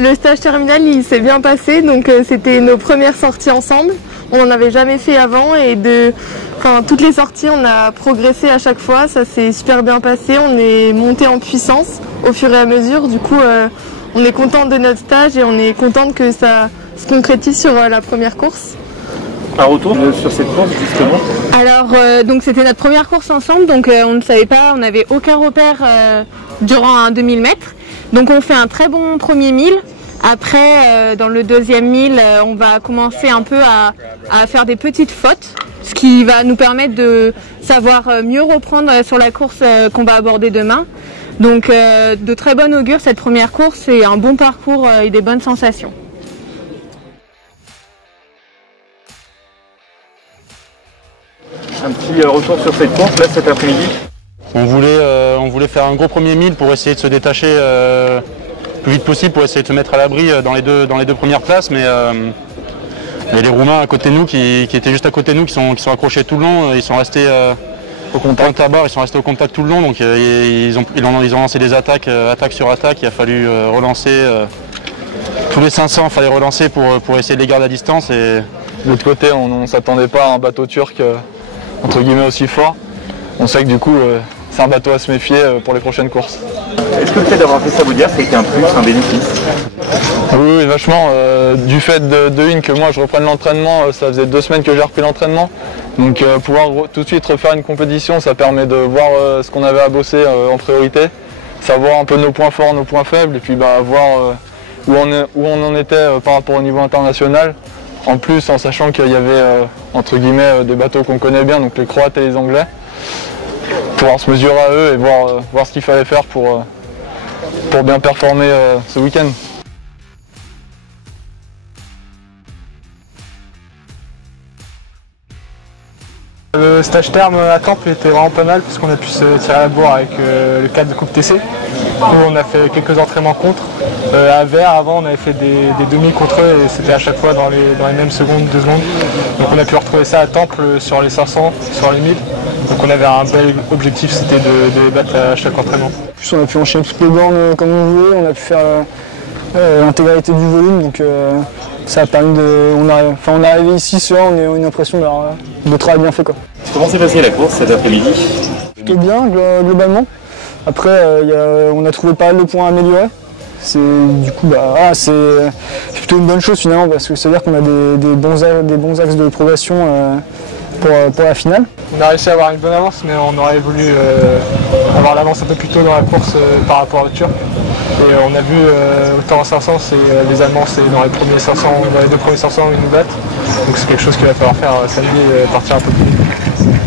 Le stage terminal il s'est bien passé, donc c'était nos premières sorties ensemble. On n'en avait jamais fait avant et toutes les sorties on a progressé à chaque fois, ça s'est super bien passé, on est monté en puissance au fur et à mesure. Du coup on est content de notre stage et on est content que ça se concrétise sur la première course. Un retour sur cette course justement? Alors donc c'était notre première course ensemble, donc on ne savait pas, on n'avait aucun repère durant un 2000 mètres. Donc on fait un très bon premier 1000. Après dans le deuxième 1000 on va commencer un peu à faire des petites fautes, ce qui va nous permettre de savoir mieux reprendre sur la course qu'on va aborder demain. Donc de très bon augure cette première course et un bon parcours et des bonnes sensations. Un petit retour sur cette course là cet après-midi? On voulait faire un gros premier 1000 pour essayer de se détacher le plus vite possible, pour essayer de se mettre à l'abri dans les deux premières places, mais les Roumains à côté de nous, qui étaient juste à côté de nous, qui sont accrochés tout le long, ils sont restés au contact à barre, ils sont restés au contact tout le long, donc ils ont lancé des attaque sur attaque. Il a fallu relancer tous les 500, il fallait relancer pour essayer de les garder à distance. Et de l'autre côté, on ne s'attendait pas à un bateau turc entre guillemets aussi fort. On sait que du coup c'est un bateau à se méfier pour les prochaines courses. Est-ce que le fait d'avoir fait ça, vous dire, c'est un plus, un bénéfice? Oui, vachement. Du fait que moi je reprenne l'entraînement, ça faisait 2 semaines que j'ai repris l'entraînement. Donc pouvoir tout de suite refaire une compétition, ça permet de voir ce qu'on avait à bosser en priorité, savoir un peu nos points forts, nos points faibles, et puis voir où on en était par rapport au niveau international. En plus, en sachant qu'il y avait entre guillemets des bateaux qu'on connaît bien, donc les Croates et les Anglais, pouvoir se mesurer à eux et voir ce qu'il fallait faire pour bien performer ce week-end. Le stage terme à Temple était vraiment pas mal puisqu'on a pu se tirer à la bourre avec le cadre de Coupe TC. Où on a fait quelques entraînements contre. À Vers, avant, on avait fait des demi contre eux et c'était à chaque fois dans les mêmes secondes, 2 secondes. Donc on a pu retrouver ça à Temple sur les 500, sur les 1000. Donc on avait un bel objectif, c'était de les battre à chaque entraînement. En plus on a pu enchaîner toutes les bornes comme on voulait, on a pu faire l'intégralité du volume, donc ça a permis de... On est arrivé ici, ce soir, on a une impression de travail bien fait, quoi. Comment s'est passée la course cet après-midi? Plutôt bien, globalement. Après, on a trouvé pas mal de points à améliorer. Du coup, c'est plutôt une bonne chose finalement, parce que ça veut dire qu'on a des bons axes de progression pour la finale. On a réussi à avoir une bonne avance, mais on aurait voulu avoir l'avance un peu plus tôt dans la course par rapport aux Turcs. Et on a vu autant en 500, les Allemands, c'est dans les premiers 500, dans les 2 premiers 500 ils nous battent. Donc c'est quelque chose qu'il va falloir faire samedi, partir un peu plus vite.